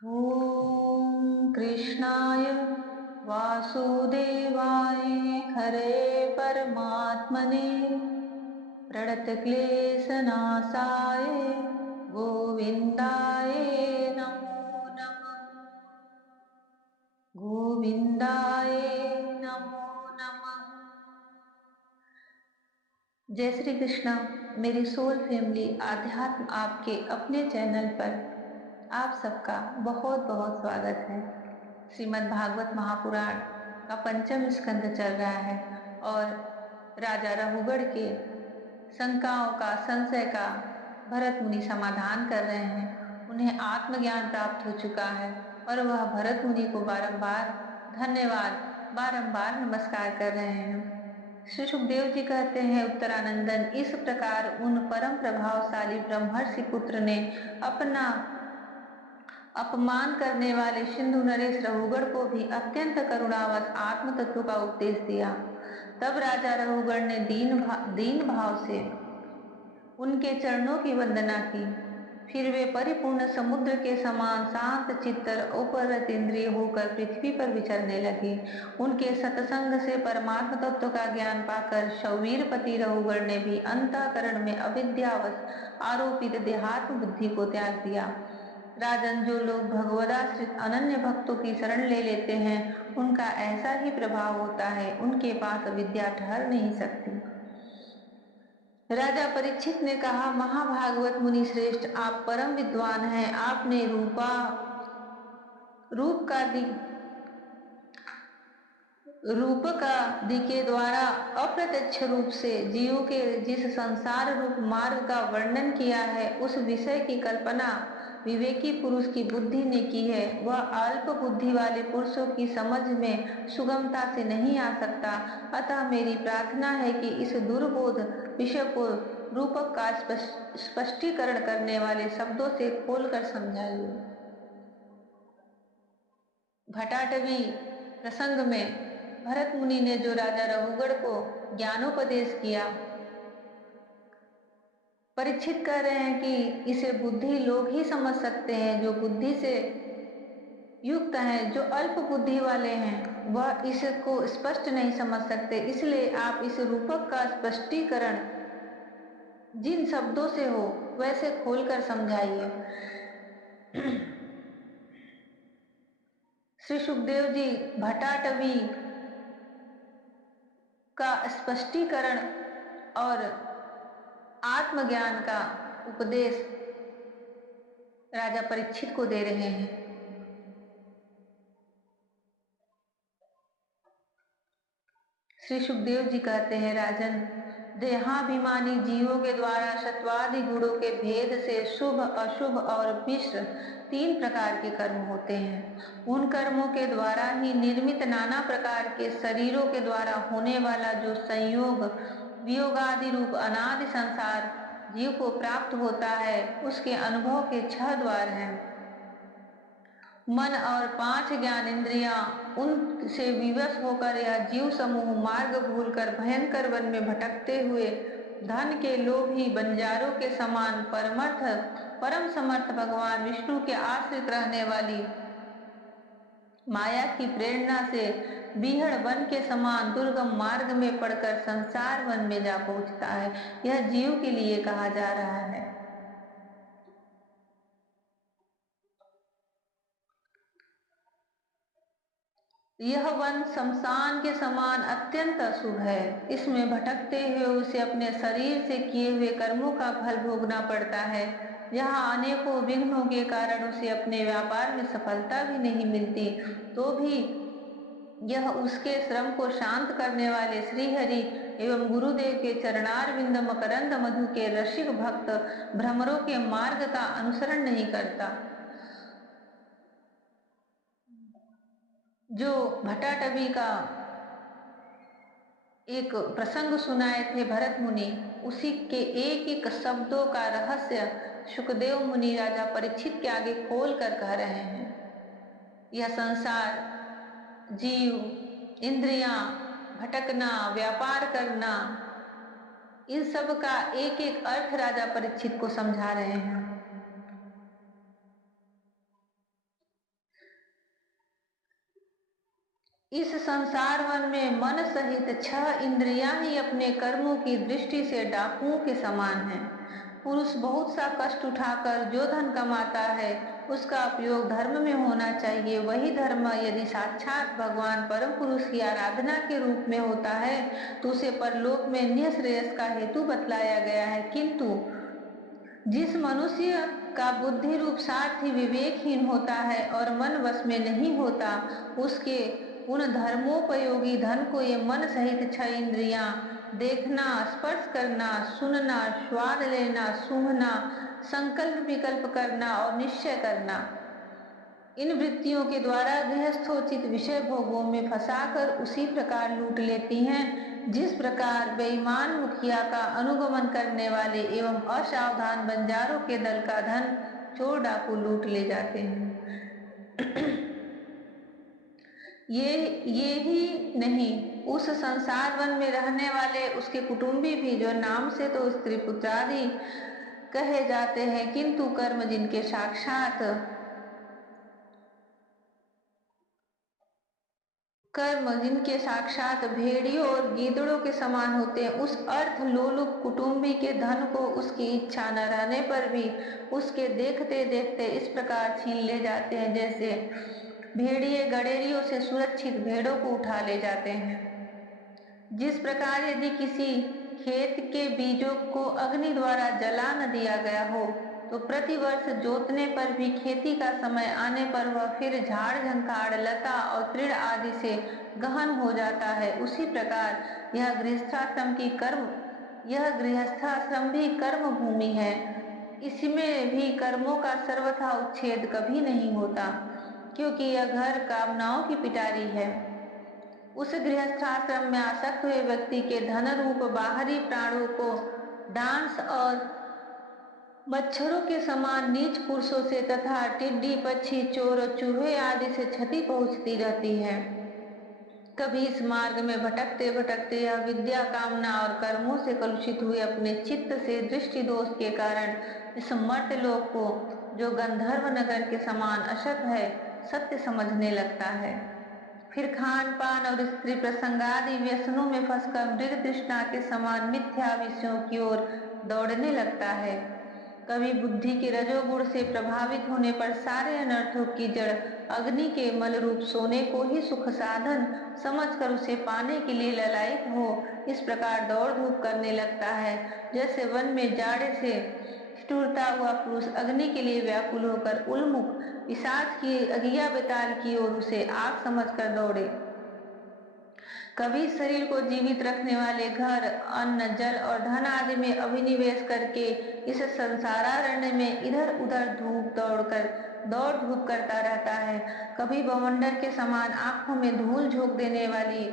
ॐ कृष्णाय वासुदेवाय हरे परमात्मने प्रणतक्लेशनाशाय गोविन्दाय नमो नमः। गोविन्दाय नमो नमः। जय श्री कृष्णा। मेरी सोल फैमिली आध्यात्म आपके अपने चैनल पर आप सबका बहुत बहुत स्वागत है। श्रीमद् भागवत महापुराण का पंचम स्कंद चल रहा है और राजा रहुगढ़ के शंकाओं का, संशय का भरत मुनि समाधान कर रहे हैं। उन्हें आत्मज्ञान प्राप्त हो चुका है और वह भरत मुनि को बारंबार धन्यवाद, बारंबार नमस्कार कर रहे हैं। श्री सुखदेव जी कहते हैं, उत्तरानंदन, इस प्रकार उन परम प्रभावशाली ब्रह्मर्षि पुत्र ने अपना अपमान करने वाले सिंधु नरेश रहुगढ़ को भी अत्यंत करुणावश आत्म तत्व का उपदेश दिया। तब राजा रहुगढ़ ने दीन भाव से उनके चरणों की वंदना की। फिर वे परिपूर्ण समुद्र के समान शांत चित्त उपरत इंद्रिय होकर पृथ्वी पर विचरने लगे। उनके सत्संग से परमात्म तत्व का ज्ञान पाकर शौवीरपति रहुगढ़ ने भी अंतःकरण में अविद्यावश आरोपित देहात्म बुद्धि को त्याग दिया। राजन, जो लोग भगवदाश्रित अनन्य भक्तों की शरण ले लेते हैं, उनका ऐसा ही प्रभाव होता है। उनके पास विद्या ठहर नहीं सकती। राजा परीक्षित ने कहा, महाभागवत मुनि श्रेष्ठ, आप परम विद्वान हैं। आपने रूप का दि रूपकादि के द्वारा अप्रत्यक्ष रूप से जीव के जिस संसार रूप मार्ग का वर्णन किया है, उस विषय की कल्पना विवेकी पुरुष की बुद्धि ने की है। वह अल्प बुद्धि वाले पुरुषों की समझ में सुगमता से नहीं आ सकता। अतः मेरी प्रार्थना है कि इस दुर्बोध विषय को रूपक का स्पष्टीकरण करने वाले शब्दों से खोलकर समझाइए। भटाटवी प्रसंग में भरत मुनि ने जो राजा रहुगढ़ को ज्ञानोपदेश किया, परीक्षित कह रहे हैं कि इसे बुद्धि लोग ही समझ सकते हैं। जो बुद्धि से युक्त हैं, जो अल्प बुद्धि वाले हैं, वह इसको स्पष्ट नहीं समझ सकते। इसलिए आप इस रूपक का स्पष्टीकरण जिन शब्दों से हो वैसे खोलकर समझाइए। श्री सुखदेव जी भटाटवी का स्पष्टीकरण और आत्मज्ञान का उपदेश राजा परीक्षित को दे रहे हैं। श्री सुखदेव जी कहते हैं, राजन, देहाभिमानी जीवों के द्वारा सत्वादि गुणों के भेद से शुभ, अशुभ और मिश्र तीन प्रकार के कर्म होते हैं। उन कर्मों के द्वारा ही निर्मित नाना प्रकार के शरीरों के द्वारा होने वाला जो संयोग वियोग आदि रूप अनादि संसार जीव को प्राप्त होता है, उसके अनुभव के 6 द्वार हैं। मन और 5 ज्ञान इंद्रियां उनसे विवश होकर यह जीव समूह मार्ग भूलकर भयंकर वन में भटकते हुए धन के लोभी बंजारों के समान परम समर्थ भगवान विष्णु के आश्रित रहने वाली माया की प्रेरणा से बीहड़ वन के समान दुर्गम मार्ग में पड़कर संसार वन में जा पहुंचता है। यह जीव के लिए कहा जा रहा है। यह वन शमशान के समान अत्यंत अशुभ है। इसमें भटकते हुए उसे अपने शरीर से किए हुए कर्मों का फल भोगना पड़ता है। यहाँ अनेकों विघ्नों के कारण उसे अपने व्यापार में सफलता भी नहीं मिलती, तो भी यह उसके श्रम को शांत करने वाले श्री हरि एवं गुरुदेव के चरणार विंद मकरंद मधु के रसिक भक्त भ्रमरों के मार्ग का अनुसरण नहीं करता। जो भट्टाटवी का एक प्रसंग सुनाए थे भरत मुनि, उसी के एक एक शब्दों का रहस्य सुखदेव मुनि राजा परीक्षित के आगे खोल कर कह रहे हैं। यह संसार, जीव, इंद्रियां, भटकना, व्यापार करना, इन सब का एक एक अर्थ राजा परीक्षित को समझा रहे हैं। इस संसार वन में मन सहित 6 इंद्रियां ही अपने कर्मों की दृष्टि से डाकुओं के समान हैं। पुरुष बहुत सा कष्ट उठाकर जो धन कमाता है उसका उपयोग धर्म में होना चाहिए। वही धर्म यदि साक्षात भगवान परम पुरुष की आराधना के रूप में होता है तो उसे परलोक में निःश्रेयस का हेतु बतलाया गया है। किंतु जिस मनुष्य का बुद्धि रूप सारथी विवेकहीन होता है और मन वश में नहीं होता, उसके उन धर्मोपयोगी धन को ये मन सहित 6 इंद्रियां देखना, स्पर्श करना, सुनना, स्वाद लेना, सूंघना, संकल्प विकल्प करना और निश्चय करना, इन वृत्तियों के द्वारा गृहस्थोचित विषय भोगों में फंसाकर उसी प्रकार लूट लेती हैं जिस प्रकार बेईमान मुखिया का अनुगमन करने वाले एवं असावधान बंजारों के दल का धन चोर डाकू लूट ले जाते हैं। ये ही नहीं, उस संसार वन में रहने वाले उसके कुटुंबी भी जो नाम से तो स्त्री पुत्रादि कहे जाते हैं किंतु कर्म जिनके साक्षात भेड़ियों और गीदड़ों के समान होते हैं, उस अर्थ लोलुप कुटुंबी के धन को उसकी इच्छा न रहने पर भी उसके देखते देखते इस प्रकार छीन ले जाते हैं जैसे भेड़िए गडेरियों से सुरक्षित भेड़ों को उठा ले जाते हैं। जिस प्रकार यदि किसी खेत के बीजों को अग्नि द्वारा जला न दिया गया हो तो प्रतिवर्ष जोतने पर भी खेती का समय आने पर वह फिर झाड़ झंखाड़ लता और तृण आदि से गहन हो जाता है, उसी प्रकार यह गृहस्थाश्रम भी कर्म भूमि है। इसमें भी कर्मों का सर्वथा उच्छेद कभी नहीं होता क्योंकि यह घर कामनाओं की पिटारी है। उस गृहस्थाश्रम में आसक्त हुए व्यक्ति के धन रूप बाहरी प्राणों को डांस और मच्छरों के समान नीच पुरुषों से तथा टिड्डी पक्षी चोर चूहे आदि से क्षति पहुंचती रहती है। कभी इस मार्ग में भटकते भटकते यह विद्या कामना और कर्मों से कलुषित हुए अपने चित्त से दृष्टि दोष के कारण इस मर्त लोक को जो गंधर्व नगर के समान अशत है सत्य समझने लगता है। फिर खान पान और स्त्री प्रसंग आदि व्यसनों में फंसकर मृग तृष्णा के समान मिथ्या विषयों की ओर दौड़ने लगता है। कभी बुद्धि के रजोगुण से प्रभावित होने पर सारे अनर्थों की जड़ अग्नि के मल रूप सोने को ही सुख साधन समझकर उसे पाने के लिए ललायत हो इस प्रकार दौड़ धूप करने लगता है जैसे वन में जाड़े से ठिठुरता हुआ पुरुष अग्नि के लिए व्याकुल होकर उन्मुख पिशाच की अगिया बेताल की ओर उसे आग समझकर दौड़े। कभी शरीर को जीवित रखने वाले घर अन्न जल और धन आदि में अभिनिवेश करके इस संसारारण्य में इधर उधर दौड़ धूप करता रहता है। कभी बवंडर के समान आंखों में धूल झोंक देने वाली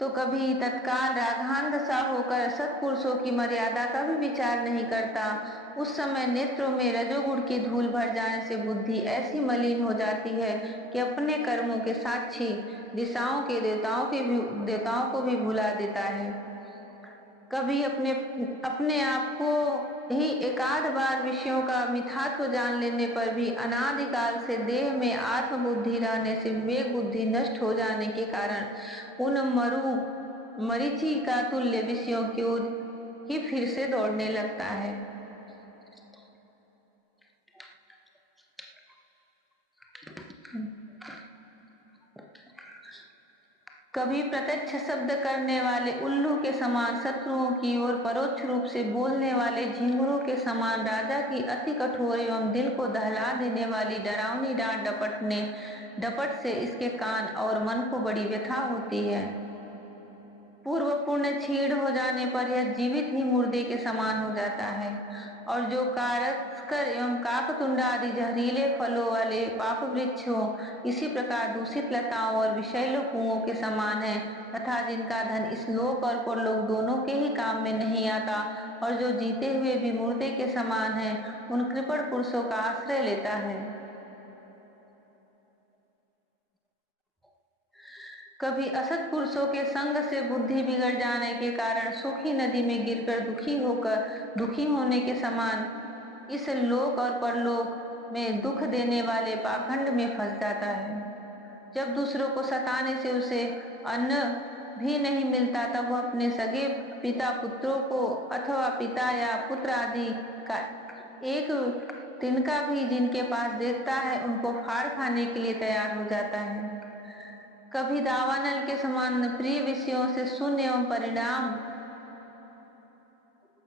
तो कभी तत्काल रागान्ध सा होकर सत्पुरुषों की मर्यादा का भी विचार नहीं करता। उस समय नेत्रों में रजोगुण की धूल भर जाने से बुद्धि ऐसी मलिन हो जाती है कि अपने कर्मों के साक्षी दिशाओं के देवताओं को भी भुला देता है। कभी अपने अपने आप को ही एकाध बार विषयों का मिथ्यात्व जान लेने पर भी अनादिकाल से देह में आत्म बुद्धि रहने से विवेक बुद्धि नष्ट हो जाने के कारण उन मरीचि का तुल्य विषयों की ओर ही फिर से दौड़ने लगता है। कभी प्रत्यक्ष शब्द करने वाले उल्लू के समान शत्रुओं की ओर परोक्ष रूप से बोलने वाले झिंगुरों के समान राजा की अति कठोर एवं दिल को दहला देने वाली डरावनी डांट डपट से इसके कान और मन को बड़ी व्यथा होती है। पूर्व पुण्य क्षीण हो जाने पर यह जीवित ही मुर्दे के समान हो जाता है और जो कारस्कर एवं काकतुंड आदि जहरीले फलों वाले पाप वृक्ष हो इसी प्रकार दूषित लताओं और विषैले कुओं के समान है तथा जिनका धन इस लोक और परलोक दोनों के ही काम में नहीं आता और जो जीते हुए भी मुर्दे के समान है उन कृपण पुरुषों का आश्रय लेता है। कभी असत पुरुषों के संग से बुद्धि बिगड़ जाने के कारण सूखी नदी में गिरकर दुखी होने के समान इस लोक और परलोक में दुख देने वाले पाखंड में फंस जाता है। जब दूसरों को सताने से उसे अन्न भी नहीं मिलता, तब वह अपने सगे पिता पुत्रों को अथवा पिता या पुत्र आदि का एक तिनका भी जिनके पास देखता है उनको फाड़ खाने के लिए तैयार हो जाता है। कभी दावानल के समान प्रिय विषयों से शून्य एवं परिणाम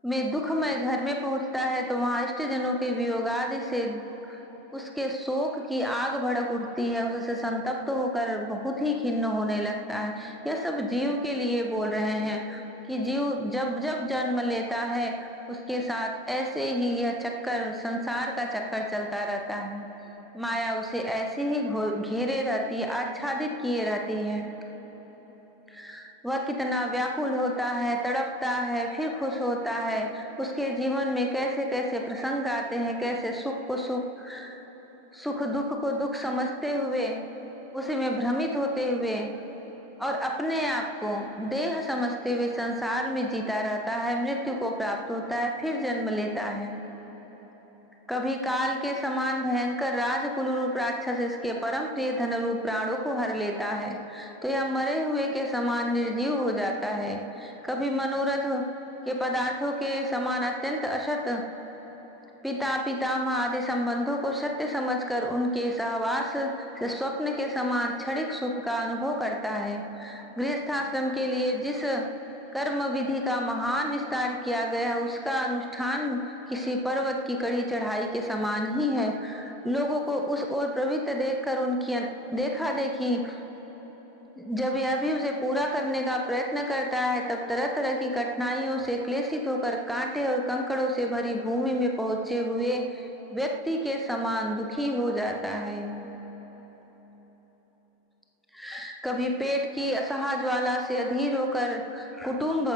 में दुखमय घर में पहुंचता है तो वहां इष्टजनों के वियोग आदि से उसके शोक की आग भड़क उठती है, उससे संतप्त होकर बहुत ही खिन्न होने लगता है। यह सब जीव के लिए बोल रहे हैं कि जीव जब जब जन्म लेता है उसके साथ ऐसे ही यह चक्कर, संसार का चक्कर चलता रहता है। माया उसे ऐसे ही घेरे रहती है, आच्छादित किए रहती है। वह कितना व्याकुल होता है, तड़पता है, फिर खुश होता है। उसके जीवन में कैसे कैसे प्रसंग आते हैं, कैसे सुख को सुख, सुख दुख को दुख समझते हुए, उसी में भ्रमित होते हुए और अपने आप को देह समझते हुए संसार में जीता रहता है। मृत्यु को प्राप्त होता है, फिर जन्म लेता है। कभी काल के समान भयंकर राजकुल रूप राक्षस इसके परम प्रिय धन रूप प्राणों को हर लेता है, तो यह मरे हुए के समान निर्जीव हो जाता है। कभी मनोरथ के पदार्थों के समान अत्यंत असत पिता पितामह आदि संबंधों को सत्य समझकर उनके सहवास से स्वप्न के समान क्षणिक सुख का अनुभव करता है। गृहस्थाश्रम के लिए जिस कर्म विधि का महान विस्तार किया गया है उसका अनुष्ठान किसी पर्वत की कड़ी चढ़ाई के समान ही है। लोगों को उस ओर प्रवृत्त देखकर उनकी देखा देखी जब यह भी उसे पूरा करने का प्रयत्न करता है, तब तरह तरह की कठिनाइयों से क्लेशित होकर कांटे और कंकड़ों से भरी भूमि में पहुंचे हुए व्यक्ति के समान दुखी हो जाता है। कभी पेट की असह ज्वाला से अधीर होकर कुटुंब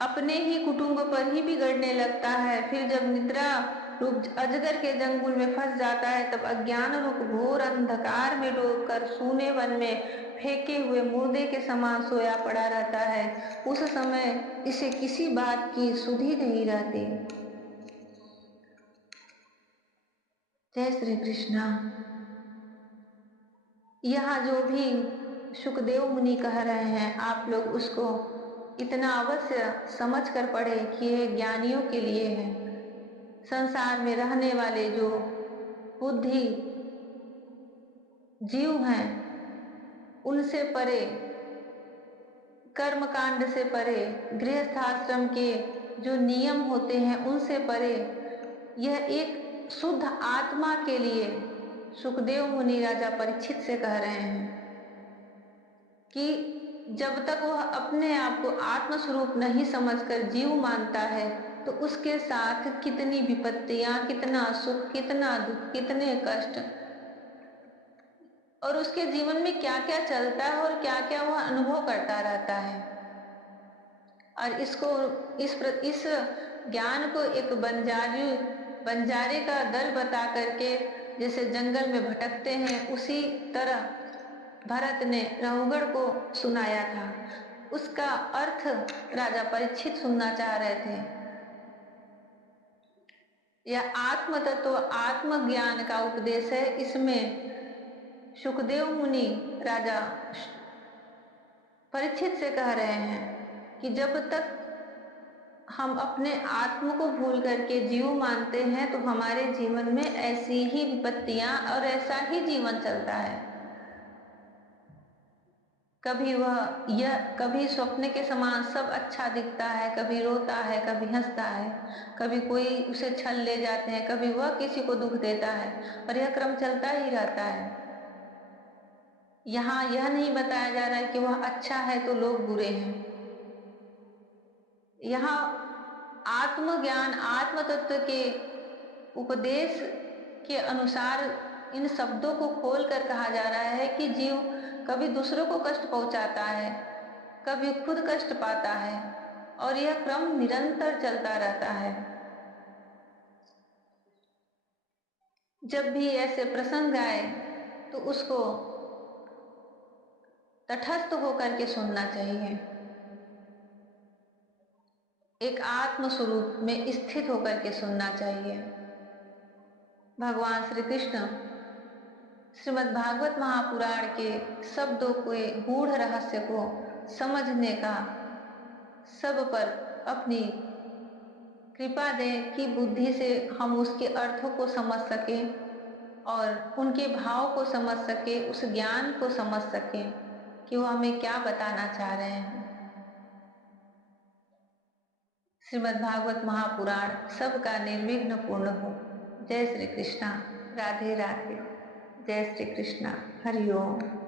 अपने ही कुटुंब पर ही बिगड़ने लगता है। फिर जब निद्रा रूप अजगर के जंगल में फंस जाता है, तब अज्ञान रूप घोर अंधकार में डूबकर सूने वन में फेंके हुए मुर्दे के समान सोया पड़ा रहता है। उस समय इसे किसी बात की सुध ही नहीं रहती। जय श्री कृष्णा। यहाँ जो भी सुखदेव मुनि कह रहे हैं, आप लोग उसको इतना अवश्य समझ कर पढ़े कि यह ज्ञानियों के लिए है। संसार में रहने वाले जो बुद्धि जीव हैं, उनसे परे, कर्म कांड से परे, गृहस्थाश्रम के जो नियम होते हैं उनसे परे, यह एक शुद्ध आत्मा के लिए सुखदेव मुनि राजा परीक्षित से कह रहे हैं कि जब तक वह अपने आप को आत्म स्वरूप नहीं समझकर जीव मानता है, तो उसके साथ कितनी विपत्तियां, कितना सुख, कितना दुख, कितने कष्ट और उसके जीवन में क्या क्या चलता है और क्या क्या वह अनुभव करता रहता है। और इसको इस ज्ञान को एक बंजारे का दल बता करके जैसे जंगल में भटकते हैं, उसी तरह भरत ने रहुगढ़ को सुनाया था। उसका अर्थ राजा परीक्षित सुनना चाह रहे थे। यह आत्म तत्व, आत्म ज्ञान का उपदेश है। इसमें सुखदेव मुनि राजा परीक्षित से कह रहे हैं कि जब तक हम अपने आत्म को भूल करके जीव मानते हैं, तो हमारे जीवन में ऐसी ही विपत्तियां और ऐसा ही जीवन चलता है। कभी स्वप्न के समान सब अच्छा दिखता है, कभी रोता है, कभी हंसता है, कभी कोई उसे छल ले जाते हैं, कभी वह किसी को दुख देता है, और यह क्रम चलता ही रहता है। यहाँ यह नहीं बताया जा रहा है कि वह अच्छा है तो लोग बुरे हैं। यहाँ आत्मज्ञान, आत्म तत्व के उपदेश के अनुसार इन शब्दों को खोल कर कहा जा रहा है कि जीव कभी दूसरों को कष्ट पहुंचाता है, कभी खुद कष्ट पाता है, और यह क्रम निरंतर चलता रहता है। जब भी ऐसे प्रसंग आए तो उसको तटस्थ होकर के सुनना चाहिए, एक आत्म स्वरूप में स्थित होकर के सुनना चाहिए। भगवान श्री कृष्ण श्रीमद् भागवत महापुराण के शब्दों के गूढ़ रहस्य को समझने का सब पर अपनी कृपा दें कि बुद्धि से हम उसके अर्थों को समझ सके और उनके भाव को समझ सके, उस ज्ञान को समझ सके कि वो हमें क्या बताना चाह रहे हैं। श्रीमद् भागवत महापुराण सबका निर्विघ्न पूर्ण हो। जय श्री कृष्णा। राधे राधे। जय श्री कृष्णा। हरि ओम।